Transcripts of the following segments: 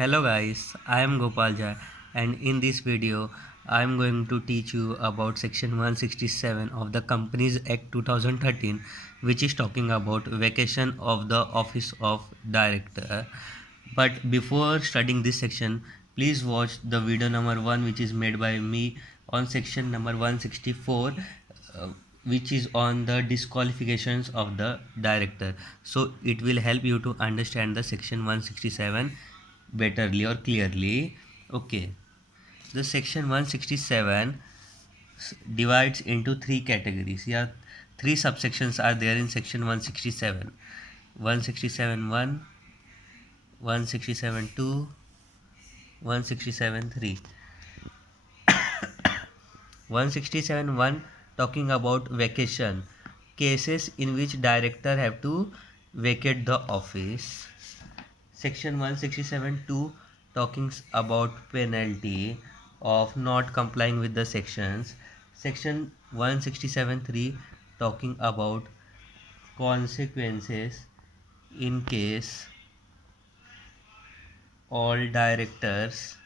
Hello guys, I am Gopal Jha and in this video I am going to teach you about section 167 of the Companies Act 2013, which is talking about vacation of the office of director. But before studying this section, please watch the video number 1, which is made by me on section number 164, uh, which is on the disqualifications of the director. So it will help you to understand the section 167 betterly or clearly. Okay, the section 167 divides into three categories. Yeah, three subsections are there in section 167: 167.1, 167.2, 167.3. 167.1 talking about vacation, cases in which director have to vacate the office. Section 167.2 talking about penalty of not complying with the sections. Section 167.3 talking about consequences in case all directors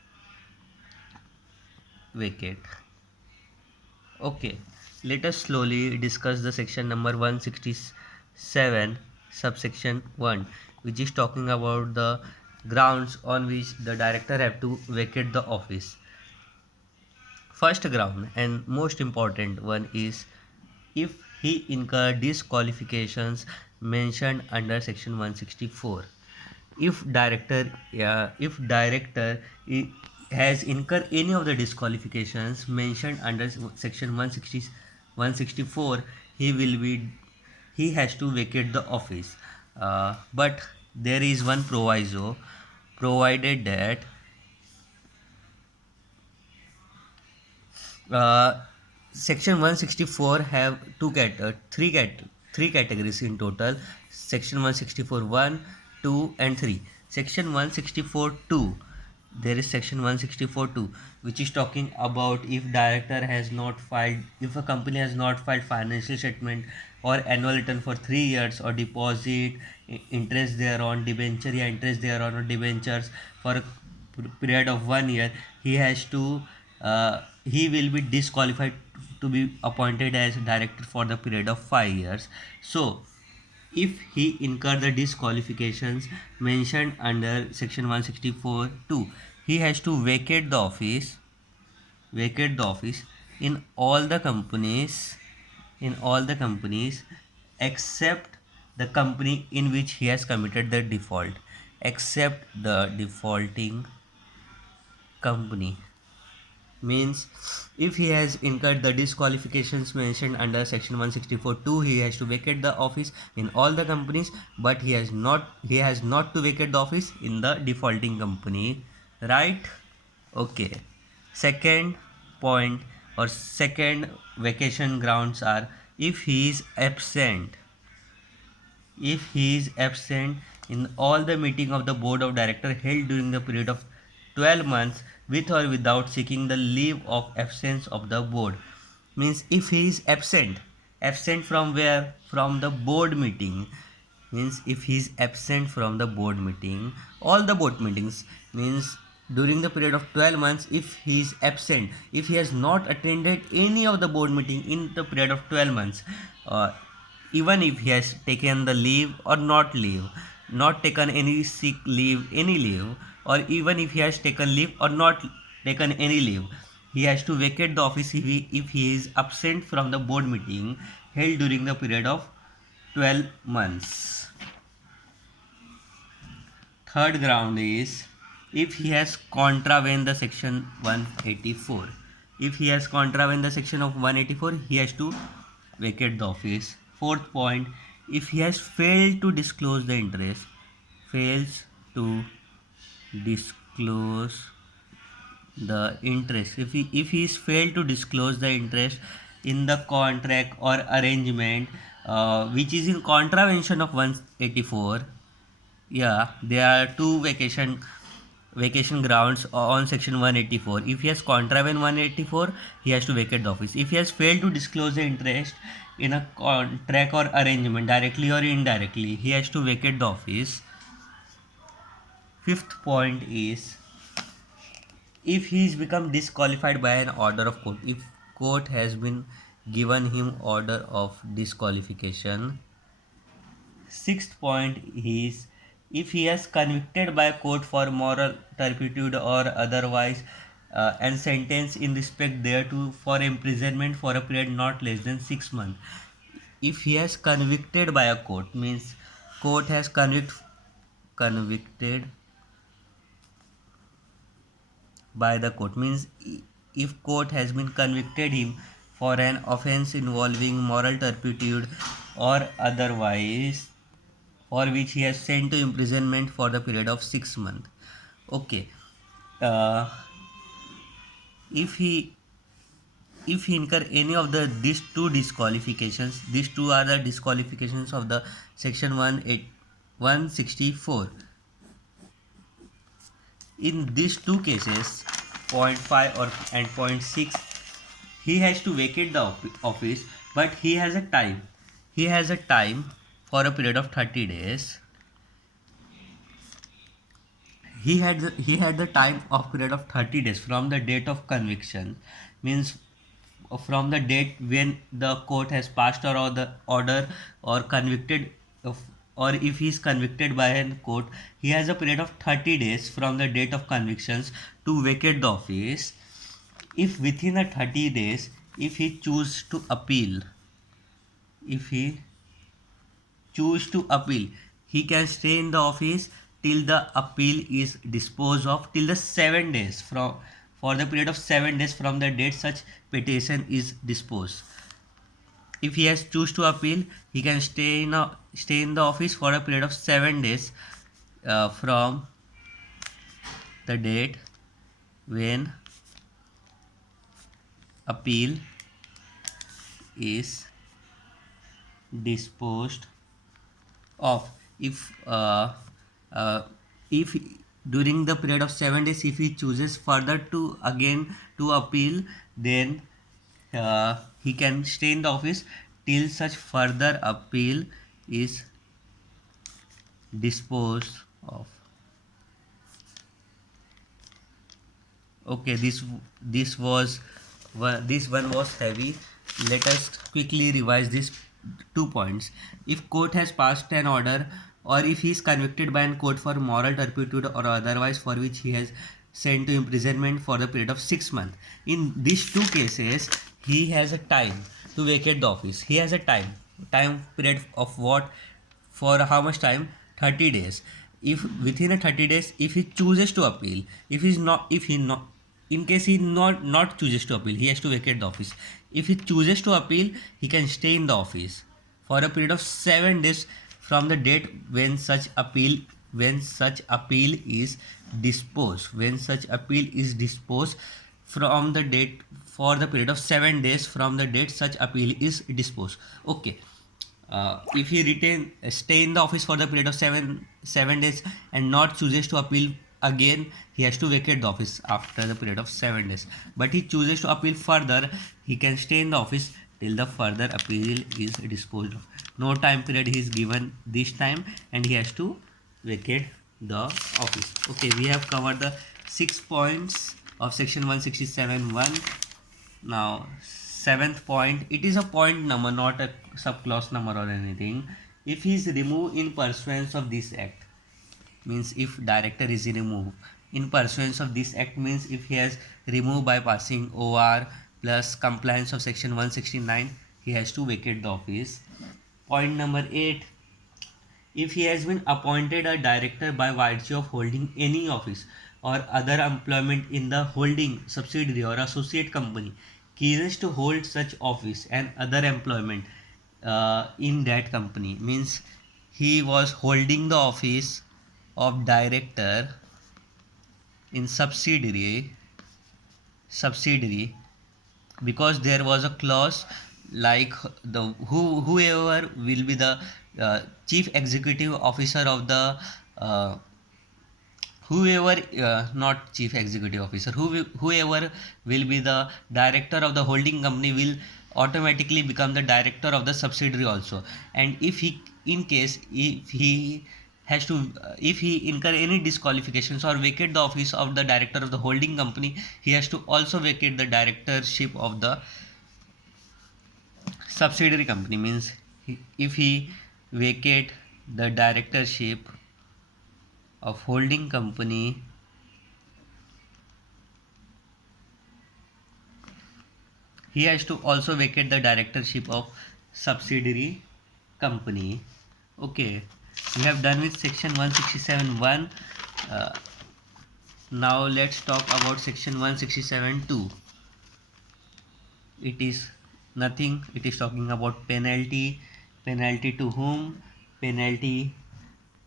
vacate. Okay, let us slowly discuss the section number 167 subsection 1, which is talking about the grounds on which the director have to vacate the office. First ground and most important one is if he incur disqualifications mentioned under section 164. If director has incurred any of the disqualifications mentioned under section 164, he has to vacate the office. But there is one proviso, provided that uh, section 164 have three categories in total. Section 164 1, 2 and 3. Section 164 2, there is section 164 2, which is talking about if a company has not filed financial statement or annual return for 3 years, or deposit interest thereon, debenture या interest thereon or debentures for a period of 1 year, he will be disqualified to be appointed as director for the period of 5 years. So if he incur the disqualifications mentioned under section 164 2, he has to vacate the office in all the companies except the company in which he has committed the default, except the defaulting company. Means if he has incurred the disqualifications mentioned under section 164.2, he has to vacate the office in all the companies, but he has not to vacate the office in the defaulting company, right? Okay, second point or second vacation grounds are if he is absent. If he is absent in all the meeting of the board of director held during the period of 12 months with or without seeking the leave of absence of the board. Means if he is absent from where? From the board meeting. Means if he is absent from the board meeting, all the board meetings, means during the period of 12 months, if he is absent, if he has not attended any of the board meeting in the period of 12 months, uh, even if he has taken the leave or not taken any sick leave, any leave, or even if he has taken leave or not taken any leave, he has to vacate the office if he is absent from the board meeting held during the period of 12 months. Third ground is if he has contravened the section 184. If he has contravened the section of 184, he has to vacate the office. Fourth point, if he has failed to disclose the interest, fails to disclose the interest, if he is failed to disclose the interest in the contract or arrangement which is in contravention of 184. Yeah, there are two vacation grounds on section 184. If he has contravened 184, he has to vacate the office. If he has failed to disclose the interest in a contract or arrangement directly or indirectly, he has to vacate the office. Fifth point is, if he is become disqualified by an order of court, if court has been given him order of disqualification. Sixth point is, if he is convicted by court for moral turpitude or otherwise, and sentenced in respect thereto for imprisonment for a period not less than 6 months. If he has convicted by a court, means court has convicted by the court, means if court has been convicted him for an offence involving moral turpitude or otherwise, for which he has sent to imprisonment for the period of 6 months. Okay. uh, if he incur any of the these two disqualifications, these two are the disqualifications of the section 164. In these two cases, point 5 or and point 6, he has to vacate the office, but he has a time for a period of 30 days. He had the time of period of 30 days from the date of conviction, means from the date when the court has passed or the order or convicted of, or if he is convicted by a court, he has a period of 30 days from the date of convictions to vacate the office. If within the 30 days, if he choose to appeal, if he choose to appeal, he can stay in the office till the appeal is disposed of, till the 7 days from, for the period of 7 days from the date such petition is disposed. If he has choose to appeal, he can stay in the office for a period of 7 days from the date when appeal is disposed of. If during the period of 7 days, if he chooses further to again to appeal, then he can stay in the office till such further appeal is disposed of. Okay, this was this one was heavy. Let us quickly revise these 2 points. If court has passed an order, or if he is convicted by a court for moral turpitude or otherwise for which he has sent to imprisonment for the period of 6 months, in these two cases he has a time to vacate the office. He has a time period of what, for how much time? 30 days. If within a 30 days, if he chooses to appeal, if he not, in case he not chooses to appeal, he has to vacate the office. If he chooses to appeal, he can stay in the office for a period of 7 days from the date when such appeal is disposed, from the date, for the period of 7 days from the date such appeal is disposed. Okay. If he stay in the office for the period of 7 days and not chooses to appeal again, he has to vacate the office after the period of 7 days. But he chooses to appeal further, he can stay in the office till the further appeal is disposed of. No time period he is given this time, and he has to vacate the office. Okay, we have covered the 6 points of section 167(1). Now, seventh point, it is a point number, not a subclause number or anything. If he is removed in pursuance of this act, means if director is removed in pursuance of this act, means if he has removed by passing OR plus compliance of section 169, he has to vacate the office. Point number 8, if he has been appointed a director by virtue of holding any office or other employment in the holding subsidiary or associate company, ceases to hold such office and other employment in that company, means he was holding the office of director in subsidiary, because there was a clause like whoever will be the chief executive officer of the not chief executive officer, whoever will be the director of the holding company will automatically become the director of the subsidiary also. And if he has to if he incur any disqualifications or vacate the office of the director of the holding company, he has to also vacate the directorship of the subsidiary company. Means if he vacate the directorship of holding company, he has to also vacate the directorship of subsidiary company. Okay, we have done with section 167.1. uh, Now let's talk about section 167.2. It is nothing, it is talking about penalty. Penalty to whom? Penalty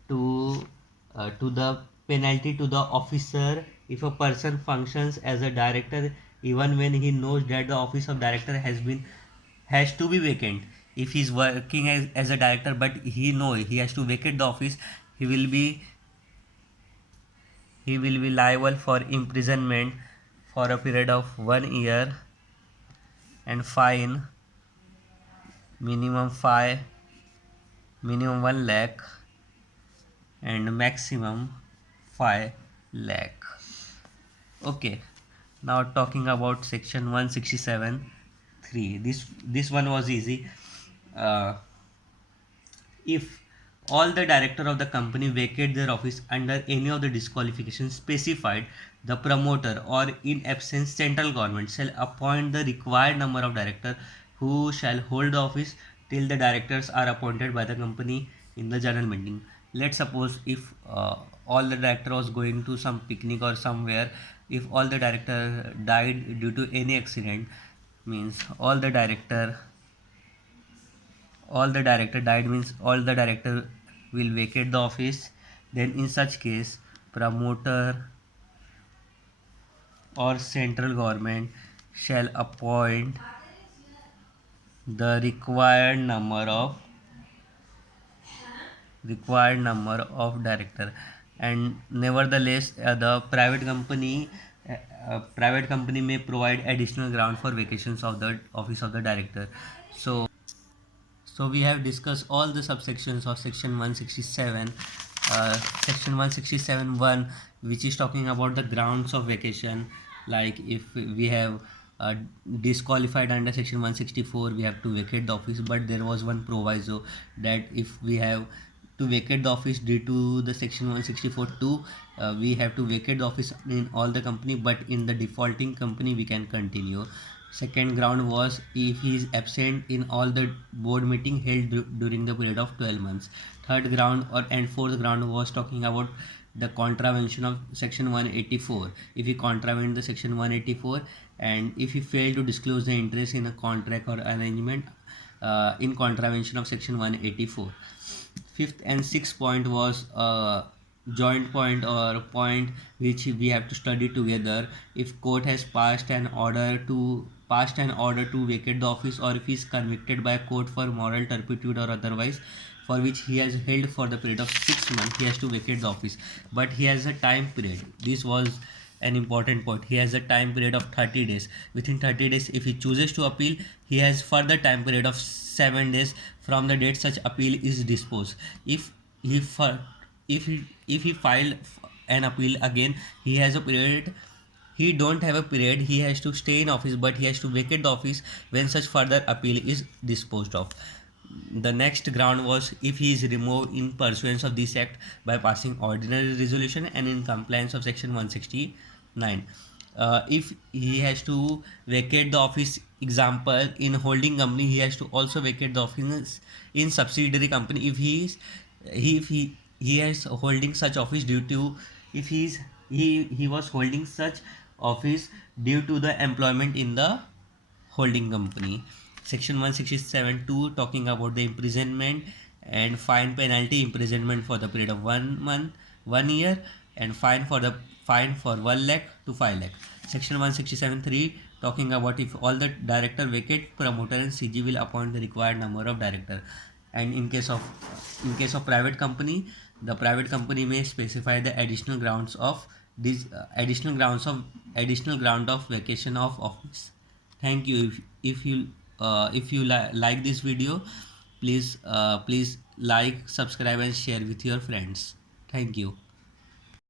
to the penalty to the officer if a person functions as a director even when he knows that the office of director has to be vacant. If he is working as a director but he know he has to vacate the office, he will be liable for imprisonment for a period of 1 year and fine minimum 1 lakh and maximum 5 lakh. Okay, now talking about section 167.3. This one was easy. uh, if all the director of the company vacate their office under any of the disqualifications specified, the promoter or in absence central government shall appoint the required number of directors who shall hold the office till the directors are appointed by the company in the general meeting. Let's suppose if all the director was going to some picnic or somewhere, if all the director died due to any accident, means all the director died means all the director will vacate the office. Then in such case, promoter or central government shall appoint the required number of director. And nevertheless, the private company may provide additional ground for vacations of the office of the director. So we have discussed all the subsections of section 167. Section 167.1, which is talking about the grounds of vacation. Like if we have disqualified under section 164, we have to vacate the office. But there was one proviso that if we have to vacate the office due to the section 164.2, we have to vacate the office in all the company, but in the defaulting company we can continue. Second ground was if he is absent in all the board meeting held during the period of 12 months. Third ground and fourth ground was talking about the contravention of section 184. If he contravened the section 184 and if he failed to disclose the interest in a contract or arrangement in contravention of section 184. Fifth and sixth point was joint point or point which we have to study together. If court has passed an order to vacate the office, or if he is convicted by a court for moral turpitude or otherwise, for which he has held for the period of 6 months, he has to vacate the office. But he has a time period. This was an important point. He has a time period of 30 days. Within 30 days, if he chooses to appeal, he has further time period of 7 days from the date such appeal is disposed. He for if he filed an appeal again, he has a period. He don't have a period. He has to stay in office, but he has to vacate the office when such further appeal is disposed of. The next ground was if he is removed in pursuance of this act by passing ordinary resolution and in compliance of section 169. If he has to vacate the office, example in holding company, he has to also vacate the office in subsidiary company if he has holding such office due to if he was holding such office due to the employment in the holding company. Section 167.2 talking about the imprisonment and fine penalty. Imprisonment for the period of 1 month, 1 year, and fine for 1 lakh to 5 lakh. Section 167.3 talking about if all the director vacate, promoter and CG will appoint the required number of director. And in case of private company, the private company may specify the additional grounds of additional ground of vacation of office. Thank you. If you like this video, Please like, subscribe and share with your friends. Thank you.